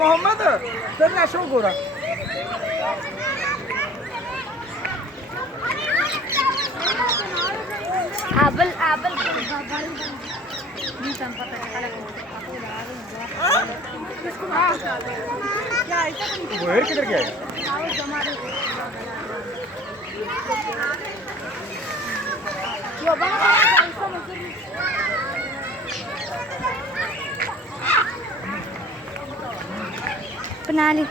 Mohammad sir Ashok गोरा आबल आबल वो किधर गया है बना ली।